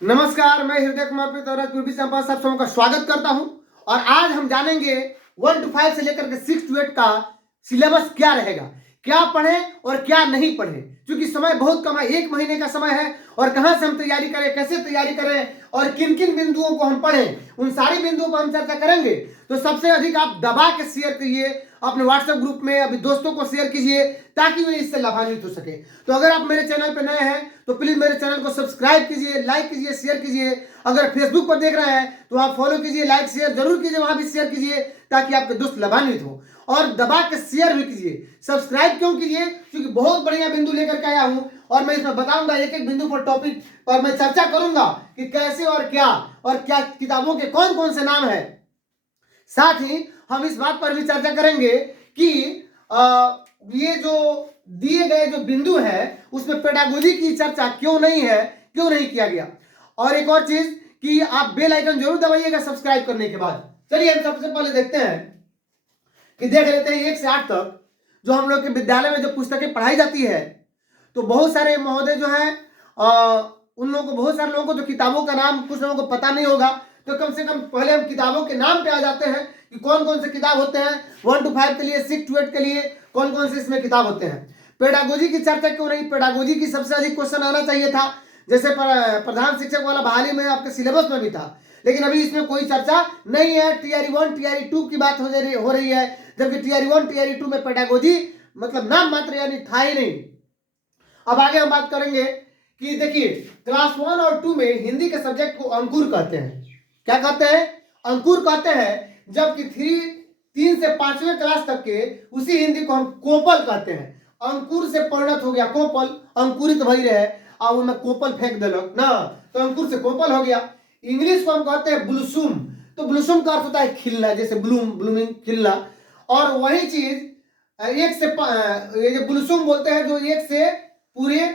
नमस्कार, मैं हृदय कुमार आप सबका स्वागत करता हूं। और आज हम जानेंगे 1 to 5 से लेकर के 6 to 8 का सिलेबस क्या रहेगा, क्या पढ़ें और क्या नहीं पढ़ें, क्योंकि समय बहुत कम है, 1 महीने का समय है। और कहां से हम तैयारी करें, कैसे तैयारी करें और किन किन बिंदुओं को हम पढ़ें, उन सारी बिंदुओं पर हम चर्चा करेंगे। तो सबसे अधिक आप दबा के शेयर कीजिए अपने व्हाट्सएप ग्रुप में, अभी दोस्तों को शेयर कीजिए ताकि वे इससे लाभान्वित हो सके। तो अगर आप मेरे चैनल पर नए हैं तो प्लीज मेरे चैनल को सब्सक्राइब कीजिए, लाइक कीजिए, शेयर कीजिए। अगर फेसबुक पर देख रहे हैं तो आप फॉलो कीजिए, लाइक शेयर जरूर कीजिए, वहां भी शेयर कीजिए ताकि आपके दोस्त लाभान्वित हो। और दबा के शेयर भी कीजिए। सब्सक्राइब क्यों कीजिए? क्योंकि बहुत बढ़िया बिंदु लेकर के आया हूं और मैं इसमें बताऊंगा एक एक बिंदु पर, टॉपिक पर मैं चर्चा करूंगा कि कैसे और क्या किताबों के कौन कौन से नाम है। साथ ही हम इस बात पर भी चर्चा करेंगे कि ये जो दिए गए जो बिंदु है उसमें पेडागोजी की चर्चा क्यों नहीं है, क्यों नहीं किया गया। और एक और चीज कि आप बेल आइकन जरूर दबाइएगा सब्सक्राइब करने के बाद। चलिए हम सबसे पहले देखते हैं कि देख लेते हैं 1 से 8 तक जो हम लोग के विद्यालय में जो पुस्तकें पढ़ाई जाती है। तो बहुत सारे महोदय जो है उन लोगों को, बहुत सारे लोगों को जो किताबों का नाम कुछ लोगों को पता नहीं होगा, तो कम से कम पहले हम किताबों के नाम पे आ जाते हैं कि कौन कौन से किताब होते हैं 1 to 5 के लिए, 6 to 8 के लिए कौन कौन से इसमें किताब होते हैं। पेडागोजी की चर्चा क्यों नहीं? पेडागोजी की सबसे अधिक क्वेश्चन आना चाहिए था, जैसे प्रधान शिक्षक वाला बहाली में आपके सिलेबस में भी था, लेकिन अभी इसमें कोई चर्चा नहीं है। टीआरई 1 टीआरई 2 की बात हो रही है, जबकि टीआरई 1 टीआरई 2 में पेडागोजी मतलब नाम मात्र यानी था ही नहीं। अब आगे हम बात करेंगे कि देखिए क्लास 1 और 2 में हिंदी के सब्जेक्ट को अंकुर कहते हैं। क्या कहते हैं? अंकुर कहते हैं। जबकि 3 से 5वें क्लास तक के उसी हिंदी को हम कोपल कहते हैं। अंकुर से परिणत हो गया कोपल, अंकुरित भई रहे और उनमें कोपल फेंक दिलक ना, तो अंकुर से कोपल हो गया। इंग्लिश को हम कहते हैं ब्लूसुम। तो ब्लूसुम का अर्थ होता है खिलना, जैसे ब्लूम, ब्लूमिंग, खिलना। और वही चीज ये जो ब्लूसुम बोलते हैं, जो 1 से पूरे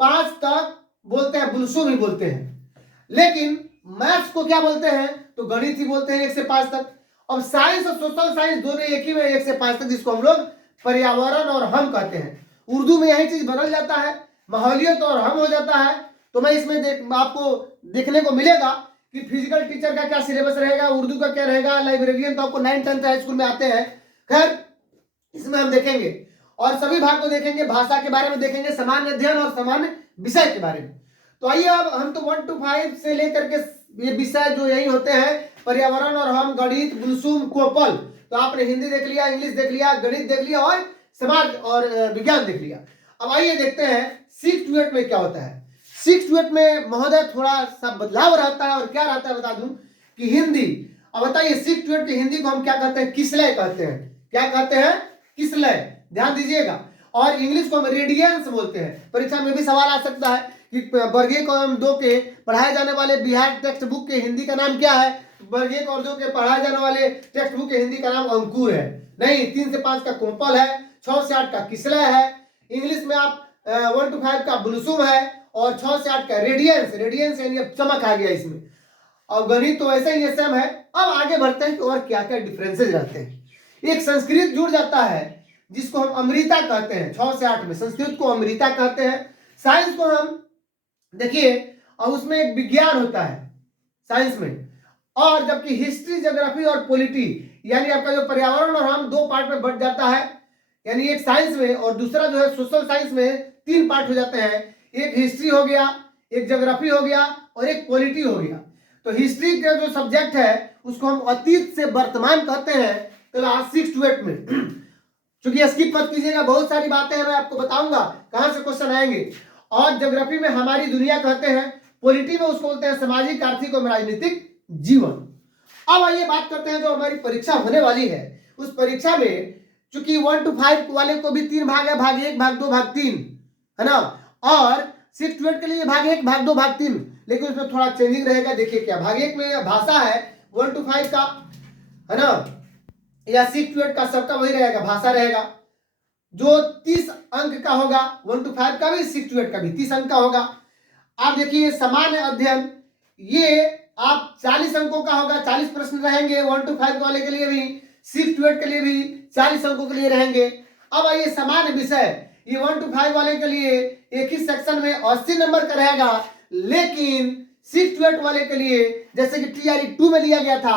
5 तक बोलते हैं, ब्लूसुम ही बोलते हैं। लेकिन मैथ्स को क्या बोलते हैं? तो गणित ही बोलते हैं 1 से 5 तक। अब साइंस और सोशल साइंस दोनों एक ही में 1 से 5 तक, जिसको हम लोग पर्यावरण और हम कहते हैं। उर्दू में यही चीज बदल जाता है, माहौलियत और हम हो जाता है। तो मैं इसमें आपको देखने को मिलेगा कि फिजिकल टीचर का क्या सिलेबस रहेगा, उर्दू का क्या रहेगा, लाइब्रेरियन तो आपको 9th 10th हाई स्कूल में आते हैं। खैर इसमें हम देखेंगे और सभी भाग को देखेंगे, भाषा के बारे में देखेंगे, सामान्य अध्ययन और सामान्य विषय के बारे में। तो आइए अब हम तो 1 to 5 से लेकर के ये विषय जो यही होते हैं, पर्यावरण और हम, गणित, ब्लूसुम, कोपल। तो आपने हिंदी देख लिया, इंग्लिश देख लिया, गणित देख लिया और समाज और विज्ञान देख लिया। अब आइए देखते हैं 6 to 8 में क्या होता है। 6 to 8 में महोदय थोड़ा सा बदलाव रहता है। और क्या रहता है बता दूं कि हिंदी। अब बताइए 6 to 8 की हिंदी को हम क्या कहते हैं? किसलय कहते हैं। क्या कहते हैं? किसलय, ध्यान दीजिएगा। और इंग्लिश को हम रेडियंस बोलते हैं। परीक्षा में भी सवाल आ सकता है कि वर्गीय कॉलम 2 के पढ़ाए जाने वाले बिहार टेक्स्ट बुक के हिंदी का नाम क्या है? वर्गीय कॉलम 2 के पढ़ाए जाने वाले टेक्स्ट बुक के हिंदी का नाम अंकुर है। नहीं, 3 से 5 का कोपल है, 6 से 8 का किसलय है। इंग्लिश में आप 1 to 5 का ब्लूसुम है और 6 से 8 का रेडियंस। रेडियंस यानी अब चमक आ गया इसमें। और गणित तो ऐसा ही सेम है। अब आगे बढ़ते हैं कि और क्या क्या डिफरेंसेस रहते हैं। एक संस्कृत जुड़ जाता है जिसको हम अमृता कहते हैं। 6 से 8 में संस्कृत को अमृता कहते हैं। साइंस को हम देखिए, और उसमें एक विज्ञान होता है साइंस में। और जबकि हिस्ट्री, ज्योग्राफी और पॉलिटी यानी आपका जो पर्यावरण और हम 2 पार्ट में बढ़ जाता है। यानी एक साइंस में और दूसरा जो है सोशल साइंस में 3 पार्ट हो जाते हैं। एक हिस्ट्री हो गया, एक ज्योग्राफी हो गया और एक पॉलिटी हो गया। तो हिस्ट्री का जो सब्जेक्ट है उसको हम अतीत से वर्तमान कहते हैं क्लास 6 to 8 में। क्योंकि स्किप मत कीजिएगा, बहुत सारी बातें हैं, मैं आपको बताऊंगा कहां से क्वेश्चन आएंगे। और ज्योग्राफी में हमारी दुनिया कहते हैं, पॉलिटी में उसको बोलते हैं सामाजिक, आर्थिक और राजनीतिक जीवन। अब आइए बात करते हैं जो हमारी परीक्षा होने वाली है। उस परीक्षा में चूंकि 1 to 5 वाले को भी 3 भाग है, भाग 1, भाग 2, भाग 3, है ना। और 6 to 8 के लिए भाग 1, भाग 2, भाग 3, लेकिन उसमें थोड़ा चेंजिंग रहेगा। देखिए क्या, भाग 1 में भाषा है 1 to 5 का, है ना, या 6 to 8 का सबका वही रहेगा, भाषा रहेगा, जो 30 अंक का होगा। 1 to 5 का भी, 6 to 8 का भी 30 अंक का होगा। आप देखिए सामान्य अध्ययन, ये आप 40 अंकों का होगा, 40 प्रश्न रहेंगे 1 to 5 वाले के लिए भी, 6 to 8 के लिए भी 40 अंकों के लिए रहेंगे। अब आइए सामान्य विषय, ये 1 to 5 वाले के लिए एक ही सेक्शन में 80 नंबर का रहेगा, लेकिन 6 to 8 वाले के लिए जैसे कि टीआरई 2 में लिया गया था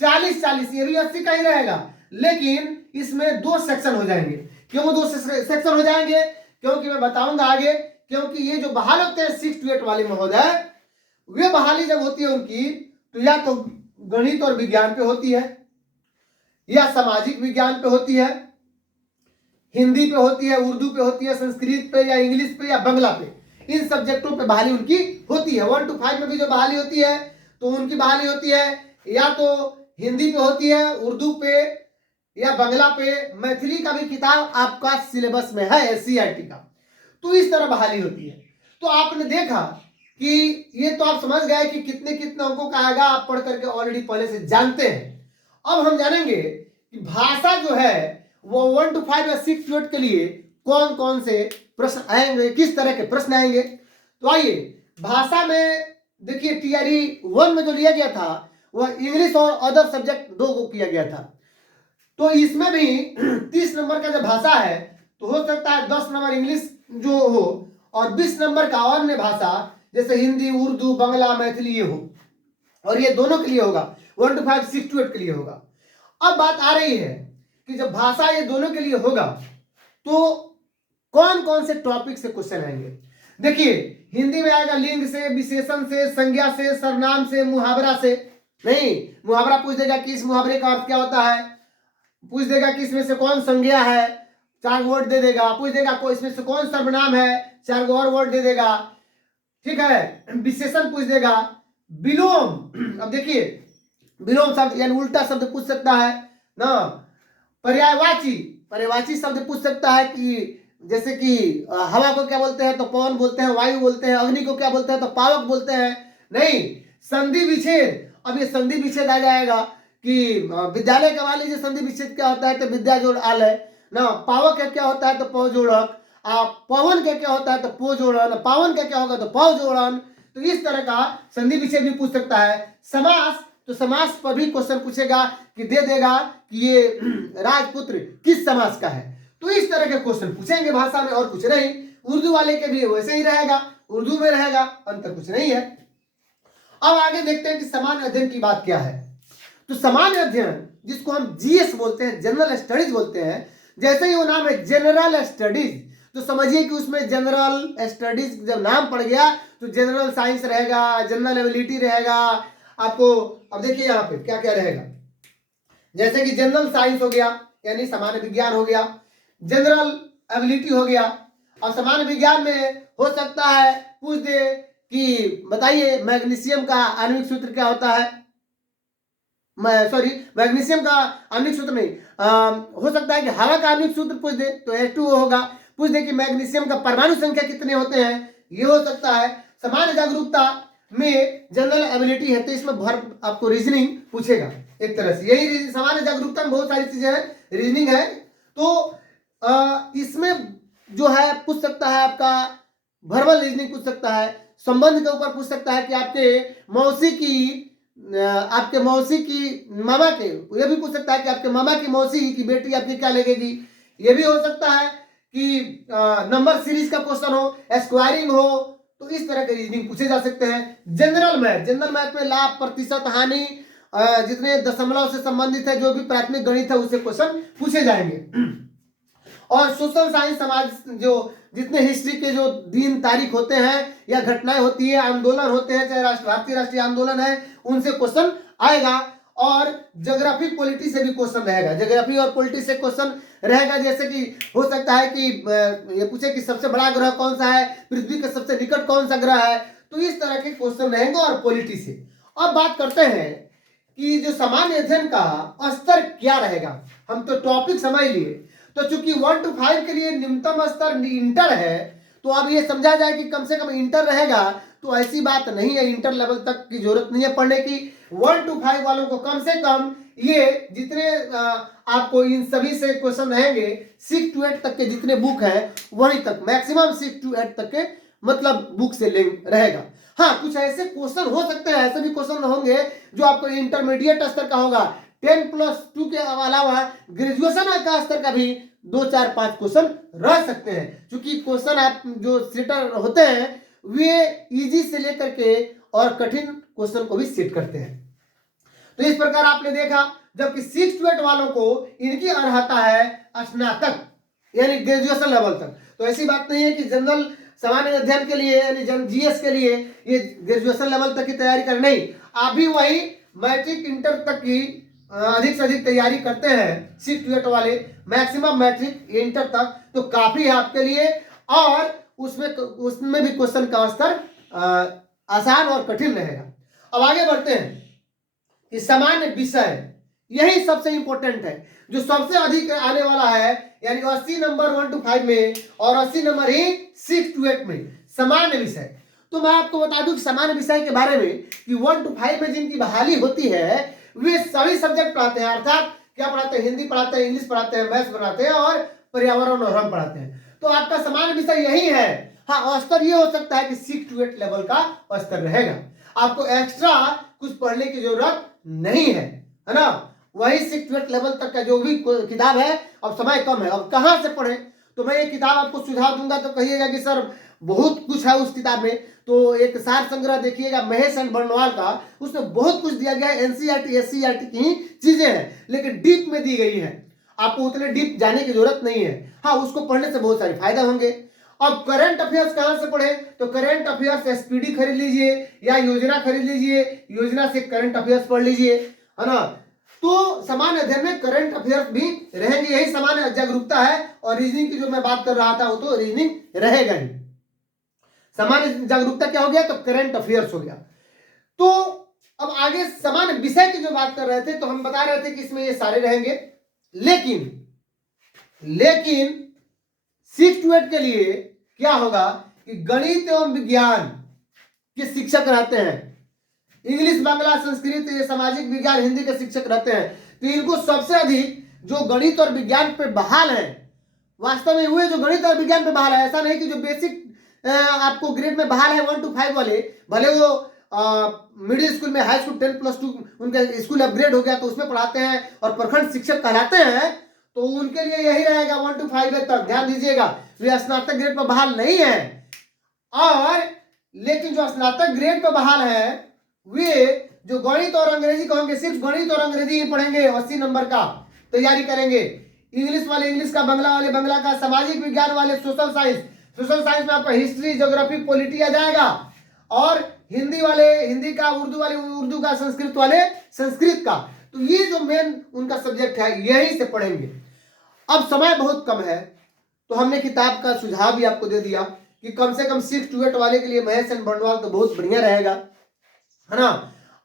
40-40, ये भी 80 का ही रहेगा, लेकिन इसमें 2 सेक्शन हो जाएंगे। क्यों 2 सेक्शन हो जाएंगे? क्योंकि मैं बताऊंगा आगे, क्योंकि ये जो बहाल होते हैं 6 to 8 वाले महोदय, वे बहाली जब होती है उनकी, तो या तो गणित और विज्ञान पे होती है, या सामाजिक विज्ञान पे होती है, हिंदी पे होती है, उर्दू पे होती है, संस्कृत पे या इंग्लिश पे या बंगला पे, इन सब्जेक्टों पे बहाली उनकी होती है। 1 to 5 में भी जो बहाली होती है तो उनकी बहाली होती है या तो हिंदी पे होती है, उर्दू पे या बंगला पे, मैथिली का भी किताब आपका सिलेबस में है एससीईआरटी का, तो इस तरह बहाली होती है। तो आपने देखा कि ये तो आप समझ गए कि कितने कितने अंकों का आएगा, आप पढ़ करके ऑलरेडी पहले से जानते हैं। अब हम जानेंगे कि भाषा जो है वो 1 to 5 या 6 to 8 के लिए कौन कौन से प्रश्न आएंगे, किस तरह के प्रश्न आएंगे। तो आइए भाषा में देखिए, टीआरई 1 में जो लिया गया था वह इंग्लिश और अदर सब्जेक्ट 2 को किया गया था। तो इसमें भी 30 नंबर का जो भाषा है तो हो सकता है 10 नंबर इंग्लिश जो हो और 20 नंबर का अन्य भाषा जैसे हिंदी, उर्दू, बंगला, मैथिली ये हो, और ये दोनों के लिए होगा। 1 to 5, 6 to 8 के लिए होगा। अब बात आ रही है कि जब भाषा ये दोनों के लिए होगा तो कौन कौन से टॉपिक से क्वेश्चन आएंगे। देखिए हिंदी में आएगा लिंग से, विशेषण से, संज्ञा से, सर्वनाम से, मुहावरा से। नहीं, मुहावरा पूछ देगा कि इस मुहावरे का अर्थ क्या होता है, पूछ देगा कि इसमें से कौन संज्ञा है, 4 वर्ड दे देगा, पूछ देगा को इसमें से कौन सर्वनाम है, 4 और वर्ड दे देगा, ठीक है। विशेषण पूछ देगा, विलोम, अब देखिए विलोम शब्द यानी उल्टा शब्द पूछ सकता है ना, पर्यायवाची शब्द पूछ सकता है कि जैसे कि हवा को क्या बोलते हैं तो पवन बोलते हैं, वायु बोलते हैं, अग्नि को क्या बोलते हैं तो पावक बोलते हैं। नहीं, संधि विच्छेद, अब ये संधि विच्छेद आ जाएगा कि विद्यालय का मान लीजिए संधि विच्छेद क्या होता है तो विद्या जोड़ आल है ना, पावक का क्या होता है तो पौ जोड़क, पवन का क्या होता है तो पो जोड़न, पावन का क्या होगा तो पौ जोड़न। तो इस तरह का संधि विच्छेद भी पूछ सकता है। समास, तो समास पर भी क्वेश्चन पूछेगा कि दे देगा कि ये राजपुत्र किस समास का है। तो इस तरह के क्वेश्चन पूछेंगे भाषा में, और कुछ नहीं। उर्दू वाले के भी वैसे ही रहेगा, उर्दू में रहेगा, अंतर कुछ नहीं है। अब आगे देखते हैं कि सामान्य अध्ययन की बात क्या है। तो सामान्य अध्ययन जिसको हम जीएस बोलते हैं, जनरल स्टडीज बोलते हैं, जैसे ही वो नाम है जनरल स्टडीज, तो समझिए कि उसमें जनरल स्टडीज जब नाम पड़ गया तो जनरल साइंस रहेगा, जनरल एबिलिटी रहेगा आपको। अब देखिए यहाँ पे क्या क्या रहेगा, जैसे कि जनरल साइंस हो गया यानी सामान्य विज्ञान हो गया, जनरल एबिलिटी हो गया। अब सामान्य विज्ञान में हो सकता है पूछ दे कि बताइए मैग्नीशियम का आणविक सूत्र क्या होता है, मैग्नीशियम का आणविक सूत्र नहीं, हो सकता है कि हवा का आणविक सूत्र पूछ दे तो H2O होगा। पूछ दे कि मैग्नीशियम का परमाणु संख्या कितने होते हैं, ये हो सकता है। सामान्य जागरूकता में जनरल एबिलिटी है तो इसमें भर आपको रीजनिंग पूछेगा एक तरह से। यही सामान्य जागरूकता में बहुत सारी चीजें हैं, रीजनिंग है। तो इसमें जो है पूछ सकता है आपका वर्बल रीजनिंग पूछ सकता है, संबंध के ऊपर पूछ सकता है कि आपके मौसी की मामा के, ये भी पूछ सकता है कि आपके मामा की मौसी की बेटी आपकी क्या लगेगी। ये भी हो सकता है कि नंबर सीरीज का क्वेश्चन हो, स्क्वायरिंग हो, तो इस तरह के रीजनिंग पूछे जा सकते हैं। जनरल मैथ में लाभ, प्रतिशत, हानि, जितने दशमलव से संबंधित है, जो भी प्राथमिक गणित है उससे क्वेश्चन पूछे जाएंगे। और सोशल साइंस, समाज जो जितने हिस्ट्री के जो दिन तारीख होते हैं या घटनाएं होती है, आंदोलन होते हैं, चाहे भारतीय राष्ट्रीय आंदोलन है, उनसे क्वेश्चन आएगा। और ज्योग्राफी पॉलिटी से भी क्वेश्चन रहेगा, ज्योग्राफी और पॉलिटी से क्वेश्चन रहेगा। जैसे कि हो सकता है कि ये पूछे कि सबसे बड़ा ग्रह कौन सा है, पृथ्वी के सबसे निकट कौन सा ग्रह है, तो इस तरह के क्वेश्चन रहेंगे और पॉलिटी से। अब बात करते हैं कि जो सामान्य अध्ययन का स्तर क्या रहेगा। हम तो टॉपिक समझ लिए, तो चूंकि 1 to 5 के लिए न्यूनतम स्तर इंटर है, तो अब ये समझा जाए कि कम से कम इंटर रहेगा, तो ऐसी बात नहीं है, इंटर लेवल तक की जरूरत नहीं है पढ़ने की। 1 to 5 वालों को कम से कम ये जितने आपको इन सभी से क्वेश्चन रहेंगे, 6 to 8 तक के जितने बुक है वहीं तक, मैक्सिमम 6 to 8 तक के मतलब बुक से लिंक रहेगा। हाँ, कुछ ऐसे क्वेश्चन हो सकते हैं, ऐसे भी क्वेश्चन होंगे जो आपको इंटरमीडिएट स्तर का होगा, 10+2 के अलावा ग्रेजुएशन का स्तर का भी 2, 4, 5 क्वेश्चन रह सकते हैं। क्योंकि क्वेश्चन आप जो सेटर होते हैं वे इजी से लेकर के और कठिन क्वेश्चन को भी सेट करते हैं। तो इस प्रकार आपने देखा, जबकि 6 to 8 वालों को इनकी अर्हता है स्नातक यानी ग्रेजुएशन लेवल तक। तो ऐसी बात नहीं है कि जनरल सामान्य अध्ययन के लिए यानी जीएस के लिए ये ग्रेजुएशन लेवल तक की तैयारी कर, नहीं, आप भी वही मैट्रिक इंटर तक की अधिक से अधिक तैयारी करते हैं 6 to 8 वाले, मैक्सिमम मैट्रिक इंटर तक, तो काफी है आपके लिए। और उसमें भी क्वेश्चन का स्तर आसान और कठिन रहेगा। अब आगे बढ़ते हैं कि सामान्य विषय, यही सबसे इंपॉर्टेंट है, जो सबसे अधिक आने वाला है, यानी 80 नंबर 1 to 5 में और 80 नंबर ही 6 to 8 में सामान्य विषय। तो मैं आपको बता दूं कि सामान्य विषय के बारे में कि 1 to 5 में जिनकी बहाली होती है वे सभी सब्जेक्ट पढ़ाते हैं, अर्थात क्या पढ़ाते हैं, हिंदी पढ़ाते हैं, इंग्लिश पढ़ाते हैं, मैथ्स पढ़ाते हैं और पर्यावरण और हम पढ़ाते हैं। तो आपका सामान्य विषय यही है। हाँ, स्तर ये हो सकता है कि 6 to 8 लेवल का स्तर रहेगा, आपको एक्स्ट्रा कुछ पढ़ने की जरूरत नहीं है ना। वही 6 to 8 लेवल तक का जो भी किताब है, अब समय कम है, अब कहाँ से पढ़े, तो मैं ये किताब आपको सुझाव दूंगा तो कहिएगा कि सर बहुत कुछ है उस किताब में। तो एक सार संग्रह देखिएगा महेश एंड बर्नवाल का, उसमें बहुत कुछ दिया गया है, एनसीईआरटी एससीईआरटी की चीजें हैं, लेकिन डीप में दी गई है, आपको उतने डीप जाने की जरूरत नहीं है। हाँ, उसको पढ़ने से बहुत सारे फायदा होंगे। अब करंट अफेयर्स कहां से पढ़े, तो करंट अफेयर्स एसपीडी खरीद लीजिए या योजना खरीद लीजिए, योजना से करंट अफेयर्स पढ़ लीजिए, है ना। तो सामान्य अध्ययन में करंट अफेयर्स भी रहेंगे, यही सामान्य जागरूकता है। और रीजनिंग की जो मैं बात कर रहा था वो तो रीजनिंग रहेगा ही। सामान्य जागरूकता क्या हो गया, तो करंट अफेयर्स हो गया। तो अब आगे सामान्य विषय की जो बात कर रहे थे, तो हम बता रहे थे कि इसमें ये सारे रहेंगे, लेकिन 6 to 8 के लिए क्या होगा कि गणित एवं विज्ञान के शिक्षक रहते हैं, इंग्लिश, बांग्ला, संस्कृत, सामाजिक विज्ञान, हिंदी के शिक्षक रहते हैं। तो इनको सबसे अधिक जो गणित और विज्ञान पे बहाल है, वास्तव में हुए जो गणित और विज्ञान पे बहाल है, ऐसा नहीं कि जो बेसिक आपको ग्रेड में बहाल है 1 to 5 वाले, भले वो मिडिल स्कूल में, हाई स्कूल 10+2 उनका स्कूल अपग्रेड हो गया तो उसमें पढ़ाते हैं और प्रखंड शिक्षक कहलाते हैं, तो उनके लिए यही रहेगा 1 to 5 तक। ध्यान दीजिएगा, वे स्नातक ग्रेड पर बहाल नहीं है। और लेकिन जो स्नातक ग्रेड पर बहाल है वे जो गणित और अंग्रेजी कहोगे, सिर्फ गणित और अंग्रेजी ही पढ़ेंगे, 80 नंबर का तैयारी करेंगे। इंग्लिश वाले इंग्लिश का, बांग्ला वाले बांग्ला का, सामाजिक विज्ञान वाले सोशल साइंस में आपका हिस्ट्री, ज्योग्राफी, पॉलिटी आ जाएगा। और हिंदी वाले हिंदी का, उर्दू वाले उर्दू का, संस्कृत वाले संस्कृत का। तो ये जो मेन उनका सब्जेक्ट है यही से पढ़ेंगे। अब समय बहुत कम है, तो हमने किताब का सुझाव भी आपको दे दिया कि कम से कम 6 to 8 वाले के लिए महेश एंड बर्नवाल तो बहुत बढ़िया रहेगा, है ना।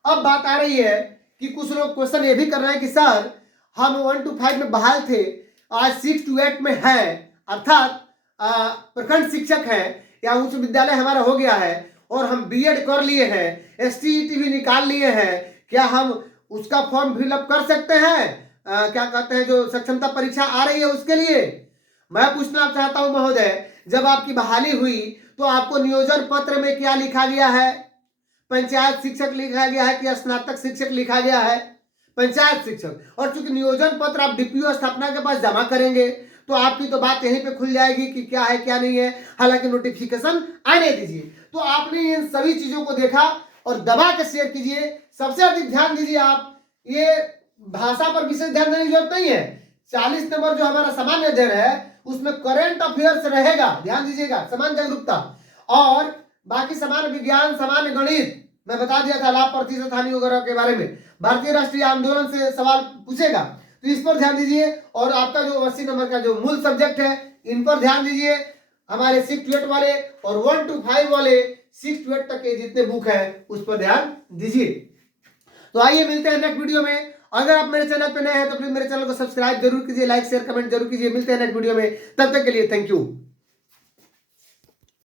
अब बात आ रही है कि कुछ लोग क्वेश्चन ये भी कर रहे हैं कि सर हम 1 to 5 में बहाल थे, आज 6 to 8 में है, अर्थात प्रखंड शिक्षक है या उच्च विद्यालय हमारा हो गया है और हम बीएड कर लिए हैं, एसटीईटी भी निकाल लिए हैं, क्या हम उसका फॉर्म फिलअप कर सकते हैं, क्या कहते हैं, जो सक्षमता परीक्षा आ रही है उसके लिए। मैं पूछना चाहता हूं महोदय, जब आपकी बहाली हुई तो आपको नियोजन पत्र में क्या लिखा गया है, पंचायत शिक्षक लिखा गया है कि स्नातक शिक्षक लिखा गया है, पंचायत शिक्षक। और चूंकि नियोजन पत्र आप डीपीओ स्थापना के पास जमा करेंगे तो आपकी तो बात यहीं पे खुल जाएगी कि क्या है क्या नहीं है, हालांकि नोटिफिकेशन आने दीजिए। तो आपने इन सभी चीजों को देखा और दबा के शेयर कीजिए। सबसे अधिक ध्यान दीजिए आप, ये भाषा पर विशेष ध्यान देने की जरूरत नहीं है। 40 नंबर जो हमारा सामान्य अध्ययन है उसमें करंट अफेयर्स रहेगा, ध्यान दीजिएगा, सामान्य जागरूकता। और बाकी सामान्य विज्ञान, सामान्य गणित मैं बता दिया था, लाभ प्रतिशत हानि वगैरह के बारे में भारतीय राष्ट्रीय आंदोलन से सवाल पूछेगा, तो इस पर ध्यान दीजिए। और आपका जो 80 नंबर का जो मूल सब्जेक्ट है इन पर ध्यान दीजिए, हमारे 6 to 8 वाले और 1 to 5 वाले 6 to 8 तक के जितने बुक है उस पर ध्यान दीजिए। तो आइए मिलते हैं नेक्स्ट वीडियो में। अगर आप मेरे चैनल पे नए हैं तो प्लीज मेरे चैनल को सब्सक्राइब जरूर कीजिए, लाइक शेयर कमेंट जरूर कीजिए। मिलते हैं नेक्स्ट वीडियो में, तब तक के लिए थैंक यू।